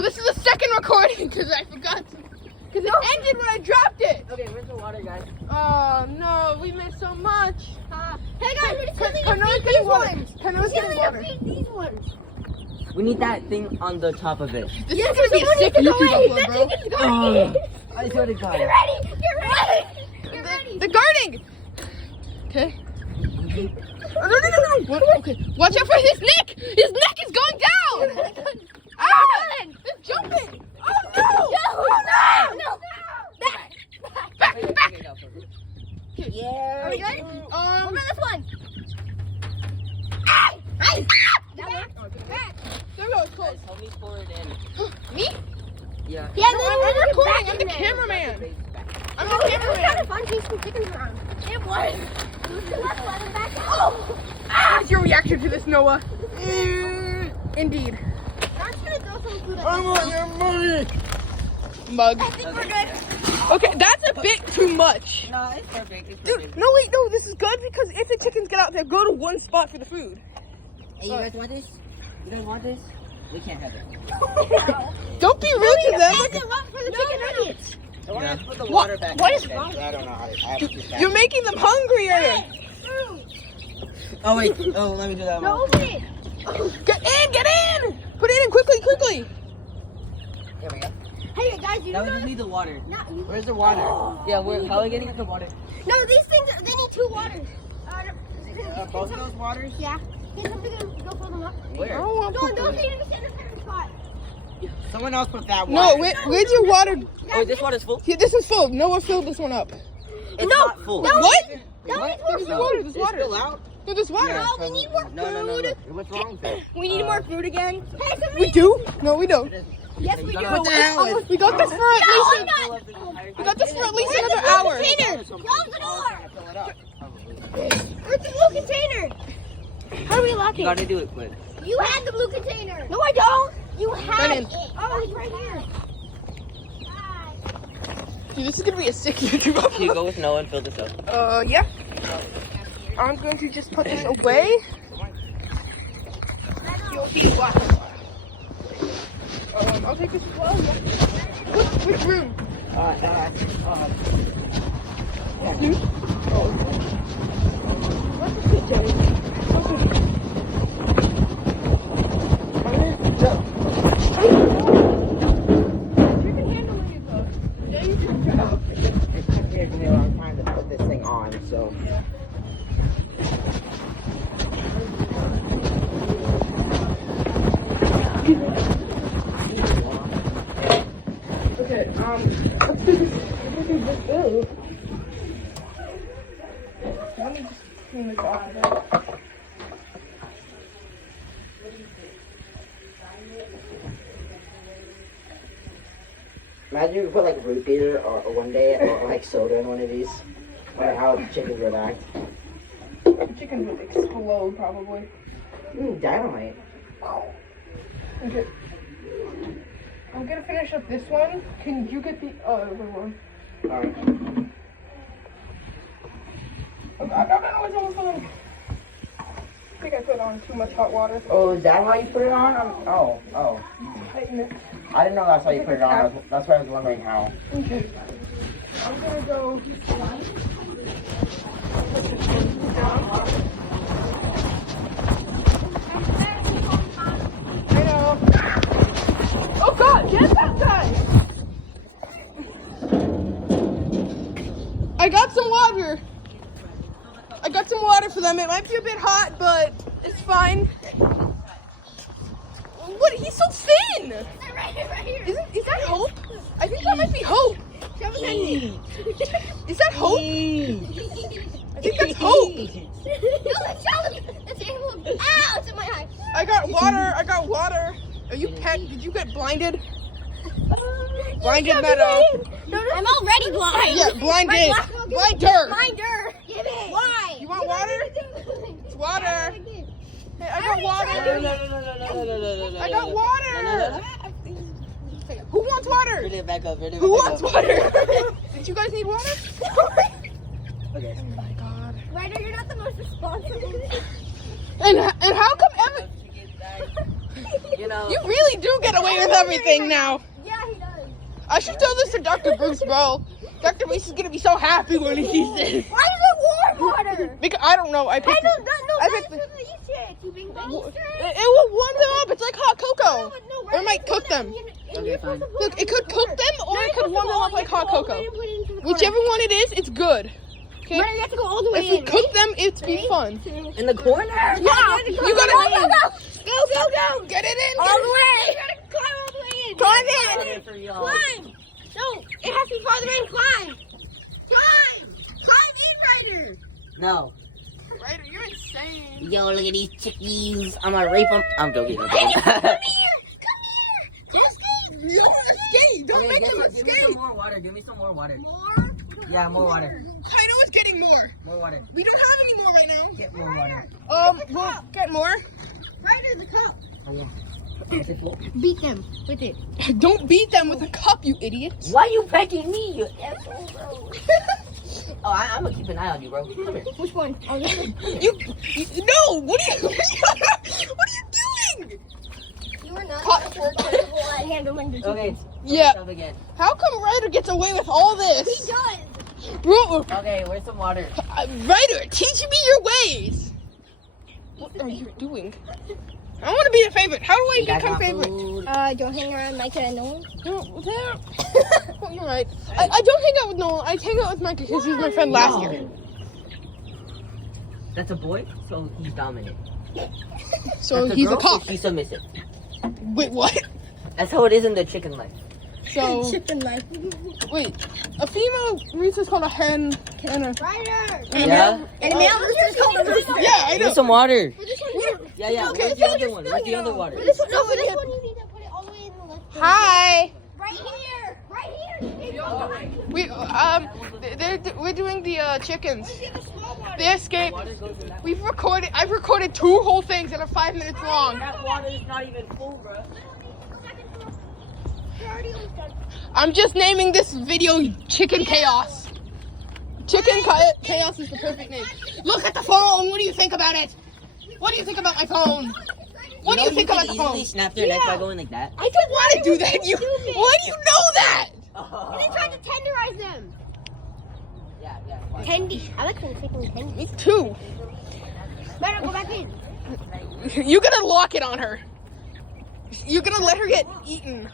So this is the second recording because I forgot. Because it ended when I dropped it. Okay, where's the water, guys? Oh no, we missed so much. Hey guys, we're just Carno's getting water. Carno's getting water. These ones. We need that thing on the top of it. This is gonna be a sick YouTube upload, bro. I swear to God. Get ready! Get ready! Get ready! They're guarding. Okay. Oh, no. What? Okay. Watch out for his neck. His neck is going down. Ah! They're jumping. Oh no! No! Back. Yeah. Are we good? What about this one? That worked? There we go. It's close. Help me pour it in. Me? Yeah. Yeah, No, I'm recording. I'm the cameraman. I'm the It was kind cameraman. of fun chasing chickens around. It was. What's your reaction to this, Noah? Indeed. I'm just gonna throw some food at I want your money. Mug. I think we're good. Okay, that's a bit too much. No, it's perfect. It's Dude, perfect. no, wait, no, this is good because if the chickens get out there, go to one spot for the food. Hey, you guys want this? You guys want this? We can't have it. Don't be rude to them. It's a lot for the chicken nuggets. I want to put the water back. What in is it. wrong? I don't know how to. I have to do that. You're making them hungrier. Oh wait. Oh, let me do that. No, open it. Get in. Put it in quickly. There we go. Hey guys, you Now we know just need the water. you, Where's the water? Yeah, we're probably getting the water. no, these things they need 2 waters. Both of those waters? Yeah. Can somebody go fill them up? Where? Don't need to stand in a certain spot. Someone else put that No, water. where's your water? Oh, this water's full? Here, this is full. Noah filled this one up. It's not full. No. What? That What? needs more There's food. water. There's It's water. still out? No, there's water. No, we need more No. food. What's wrong with it? We need more food again. Hey, somebody. We do? No, we don't. Yes, we do. What the hell is? We got this for at No, least. I'm not. We got this for at least Where's another the blue hour. container? Close the door. Fill it up. Where's the blue container? How do we lock You it? gotta do it quick. You had the blue container. No, I don't. You had Brennan. it. Oh, it's right here. Dude, this is gonna be a sick YouTube Can you upload. go with Noah and fill this up? Yeah. I'm going to just put this away. You'll see what. I'll take this as well. Which room? You? Oh. What's the seat, Jenny? You can handle it yourself. Yeah, you can. It's taking me a long time to put this thing on, so. Okay, let's do this. Let me just clean this off a bit. Imagine if you put like root beer or one day or like soda in one of these. Or how chickens would act. The chicken would explode probably. Dynamite. Okay. I'm gonna finish up this one. Can you get the other one? Alright. No, it's almost done. I think I put on too much hot water. Oh, is that how you put it on? Oh. Tighten it. I didn't know that's how you put it on. That's why I was wondering how. Okay. I'm gonna go. I know. Oh God! Get that guy! I got some water. I got some water for them. It might be a bit hot, but it's fine. What? He's so thin. Right here. Is that Hope? I think that might be Hope. Is that Hope? I think that's Hope. Ow, it's in my eye. I got water. Are you pet? Did you get blinded? Blinded Meadow. I'm already blind. Yeah, blinded. Blinder. Blinder. Give it. Why? You want water? It's water. Hey, I got water. I got water. Who wants water? Bring it back up. Who wants water? Did you guys need water? Okay. Oh my God. Ryder, you're not the most responsible. And how come every You know. You really do get away with everything now. Yeah, he does. I should tell this to Dr. Bruce, bro. Dr. Bruce is gonna be so happy when he sees this. Why is it warm water? Because I don't know. I picked No, I that's picked for the Easter. You being the Easter egg? it will warm them up. It's like hot cocoa. No, Or it might cook them. Okay, fine. Look, it could cook them or it could warm them up like hot cocoa. Whichever one it is, it's good. Okay? Right, you have to go all the way If we in. cook them, it's be fun. In the corner? Yeah, You gotta go. get it in. All the way. You gotta climb all the way in. Climb in. For y'all. Climb. No, it has to be farther in. Climb. Climb in, Ryder. No. Ryder, you're insane. Yo, look at these chickies. I'm gonna rape them. I'm joking. Come here. You don't want to escape. Don't make him Give me escape. some more water. Give me some more water. More? Yeah, more water. I know it's getting more. More water. We don't have any more right now. Get more water. We'll get more. Ryder, the cup. Oh, yeah. Is it full? Beat them with it. Don't beat them with a cup, you idiots. Why you pecking me, you asshole, bro? Oh, I'm gonna keep an eye on you, bro. Come here. Which one? Oh, this one. No. What are you doing? You are not Cut. capable at handling the chicken. Okay. Yeah. Shove again. How come Ryder gets away with all He this? does. Bro, Okay, where's some water? Ryder, teach me your ways. What are you doing? I want to be a favorite. How do I You guys become want favorite? food? Don't hang around Mike and Nolan. No, oh, you're right. I don't hang out with Nolan. I hang out with Mike because he was my friend last year. That's a boy, so he's dominant. So That's he's a girl, so cock. she's submissive. Wait, what? That's how it is in the chicken life. So, Chicken life. wait. A female rooster is called a hen. And a, Ryder. Yeah? And a male rooster is called a rooster. yeah, I Give know. me some water. For this one, Yeah, yeah. Okay, Where's the other one? Where's the other water? for this one, no, for this one, you need to put it all the way in the left. Hi. Right here. Right here. We're doing the chickens. Get the small water. They escaped. Water goes in that. I've recorded 2 whole things that are 5 minutes long. That water is not even full, bro. You're already almost done. I'm just naming this video Chicken Chaos. Chaos is the perfect name. Look at the phone. What do you think about it? What do you think about my phone? What do you think about the phone? easily snap their neck by going like that. I don't want to do that. Why do you know that? And then tried to tenderize them. Yeah, yeah. Tendy. I like when chicken tendy. Me too. Better go back in. You're gonna lock it on her. You're gonna let her get eaten.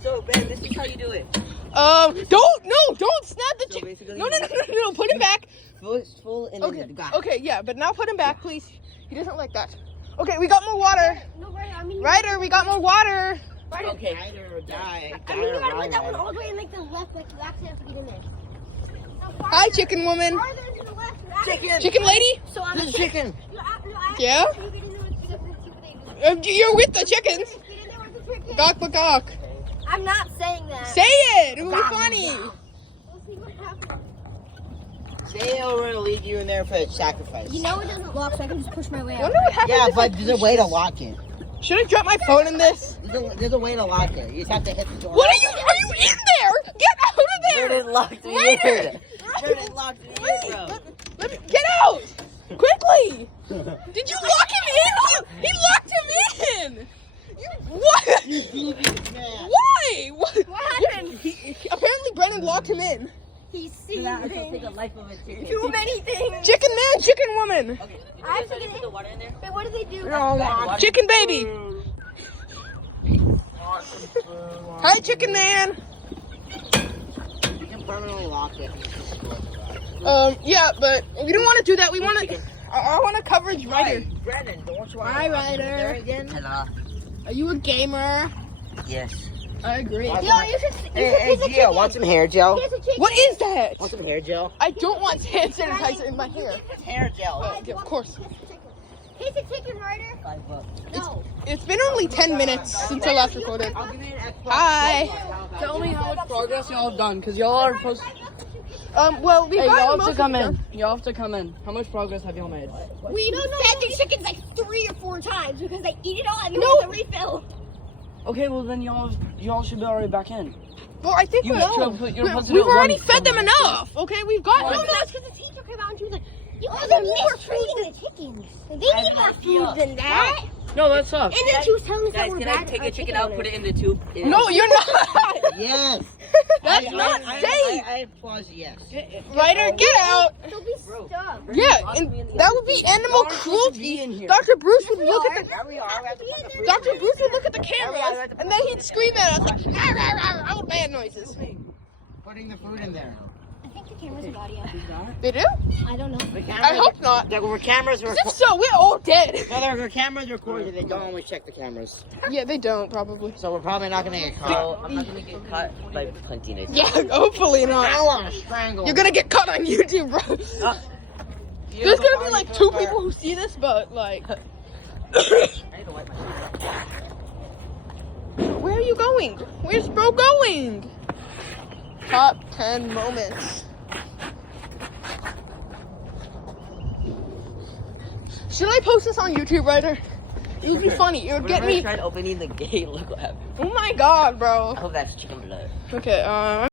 So, Ben, this is how you do it. Don't snap the So chicken. basically- No, put him back. Full and Okay, then got okay, yeah, but now put him back, please. He doesn't like that. Okay, we got more water. No, Ryder, I mean. Ryder, we got more water. Ryder. Okay. Rider or die. I mean, you gotta put that one all the way in like the left, like the left have to get in there. No, Hi, chicken woman. farther to the left. Chicken. Chicken lady? So I'm This is chicken. Yeah? You get in there with the You're with the chickens. Get in there with the chicken. Gawk, but gawk. I'm not saying that. Say it. It will be funny. We'll see what happens. Say we're gonna leave you in there for a sacrifice. You know it doesn't lock, so I can just push my way out. Wonder what happens Yeah, if but I- there's a way to lock it. Should I drop my phone in this? There's a way to lock it. You just have to hit the door. What are you in there? Get out of there. Jordan locked me Ryder. in. Jordan locked me in, bro. Let me get out. Quickly. Did you lock him in? He locked him in. What? You devious man. Why? What happened? Apparently Brennan locked him in. He's seen That I can take a life of a chicken. too many things. Chicken man, chicken woman. Okay, I have to you get put the water in there? Wait, what do they do? Chicken baby. Hi, chicken man. You can permanently lock it. Yeah, but we don't want to do that. We want to. I want a coverage writer. Brennan, don't you Hi, want to Ryder. again? Hello. Are you a gamer? Yes. I agree. Yo, you should Hey, Gio, want some hair gel? Here's a chicken. What is that? Want some hair gel? I don't want hand sanitizer in my hair. Hair gel. Yeah, of course. Here's a chicken, Ryder. $5. No. It's been only 10 minutes since I last recorded. I'll give you an Xbox. Hi. Tell me how much progress y'all have done, because y'all are supposed Well, we Hey, got y'all have most to of come it in. Y'all have to come in. How much progress have y'all made? We fed the chickens like 3 or 4 times because they eat it all and then No. we have to refill. Okay, well then y'all should be already back in. Well, I think You we're, you're supposed to we've do it already once fed them per enough. Okay, we've got. No, it's because the teacher came out and she was like, you guys are mistreating the chickens. They need more food than that. No, that sucks. And then she was telling us that Guys, we're can I bad take at a chicken out, put it in the tube? No, you're not. Yes. That's not safe. I applause yes. Ryder, get out. They'll be stuck. Yeah, and that would be animal cruelty. Dr. Bruce would look at the There we are. We have to put the food Dr. in. Bruce would look at the cameras, and then he'd scream at us like, "Arr, arr, arr," all bad noises. Putting the food in there. I think the cameras have audio. They do? I don't know. The I cameras, hope not. there were cameras. If so, we're all dead. No, there were cameras recorded. They don't always check the cameras, Yeah, they don't probably. so we're probably not gonna get So caught. I'm not gonna get caught by punting it. Yeah, hopefully I not. want to strangle. You're gonna get caught on YouTube, bro. There's gonna be like 2 people who see this, but like, I need to wipe my face. where are you going? Where's bro going? Top 10 moments. Should I post this on YouTube, Ryder? It would be funny. It would get Whenever I me. tried opening the gate, look what happened. Oh my god, bro. I hope that's chicken blood. Okay,